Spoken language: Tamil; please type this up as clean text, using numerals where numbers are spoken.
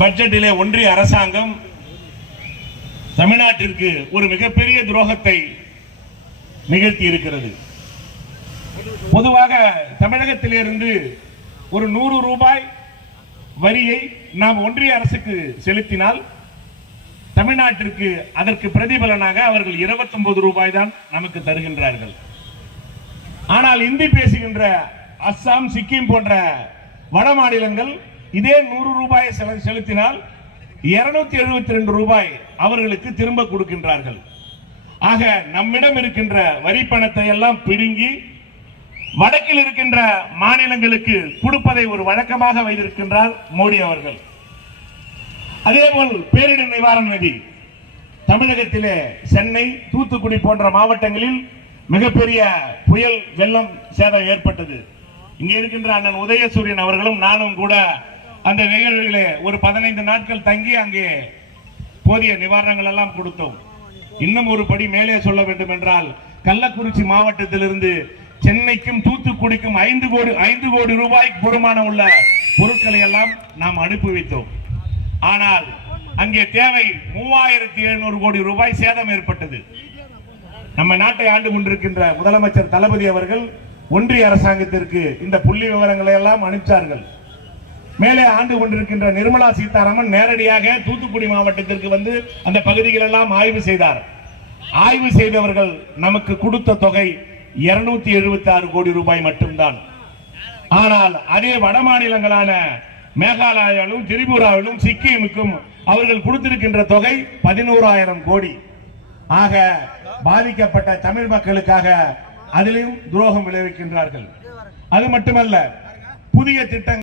பட்ஜெட்டிலே ஒன்றிய அரசாங்கம் தமிழ்நாட்டிற்கு ஒரு மிகப்பெரிய துரோகத்தை நிகழ்த்தி இருக்கிறது. பொதுவாக தமிழகத்திலிருந்து ஒரு 100 ரூபாய் வரியை நாம் ஒன்றிய அரசுக்கு செலுத்தினால் தமிழ்நாட்டிற்கு அதற்கு பிரதிபலனாக அவர்கள் 29 ரூபாய் தான் நமக்கு தருகின்றார்கள். ஆனால் இந்தி பேசுகின்ற அஸ்ஸாம், சிக்கிம் போன்ற வட மாநிலங்கள் இதே 100 ரூபாயை செலுத்தினால் 272 ரூபாய் அவர்களுக்கு திரும்ப கொடுக்கின்றார்கள். ஆக நம்மிடம் இருக்கின்ற வரி பணத்தை எல்லாம் பிடுங்கி வடக்கில் இருக்கின்ற மாநிலங்களுக்கு கொடுப்பதை ஒரு வழக்கமாக வைத்திருக்கின்றார் மோடி அவர்கள். அதேபோல் பேரிடர் நிவாரண நிதி தமிழகத்திலே சென்னை, தூத்துக்குடி போன்ற மாவட்டங்களில் மிகப்பெரிய புயல் வெள்ளம் சேதம் ஏற்பட்டது. இங்கே இருக்கின்ற அண்ணன் உதயசூரியன் அவர்களும் நானும் கூட அந்த நிகழ்வுகளிலே ஒரு 15 நாட்கள் தங்கி அங்கே போதிய நிவாரணங்கள் எல்லாம் கொடுத்தோம். இன்னும் ஒரு படி மேலே சொல்ல வேண்டும் என்றால் கள்ளக்குறிச்சி மாவட்டத்திலிருந்து சென்னைக்கும் தூத்துக்குடிக்கும் 5 கோடி ரூபாய்க்கு பெருமானம் உள்ள பொருட்களை எல்லாம் நாம் அனுப்பி வைத்தோம். ஆனால் அங்கே தேவை 3700 கோடி ரூபாய் சேதம் ஏற்பட்டது. நம்ம நாட்டை ஆண்டு கொண்டிருக்கின்ற முதலமைச்சர் தளபதி அவர்கள் ஒன்றிய அரசாங்கத்திற்கு இந்த புள்ளி விவரங்களை எல்லாம் அனுப்பிச்சார்கள். மேலே ஆண்டு கொண்டிருக்கின்ற நிர்மலா சீதாராமன் நேரடியாக தூத்துக்குடி மாவட்டத்திற்கு வந்து அந்த பகுதிகள் எல்லாம் ஆய்வு செய்தார். ஆய்வு செய்தவர்கள் நமக்கு கொடுத்த தொகை 276 கோடி ரூபாய் மட்டும்தான். ஆனால் அதே வட மாநிலங்களான மேகாலயாவிலும் திரிபுராவிலும் சிக்கிமுக்கும் அவர்கள் கொடுத்திருக்கின்ற தொகை 11,000 கோடி. ஆக பாதிக்கப்பட்ட தமிழ் மக்களுக்காக அதிலும் துரோகம் விளைவிக்கின்றார்கள். அது மட்டுமல்ல, புதிய திட்டங்கள்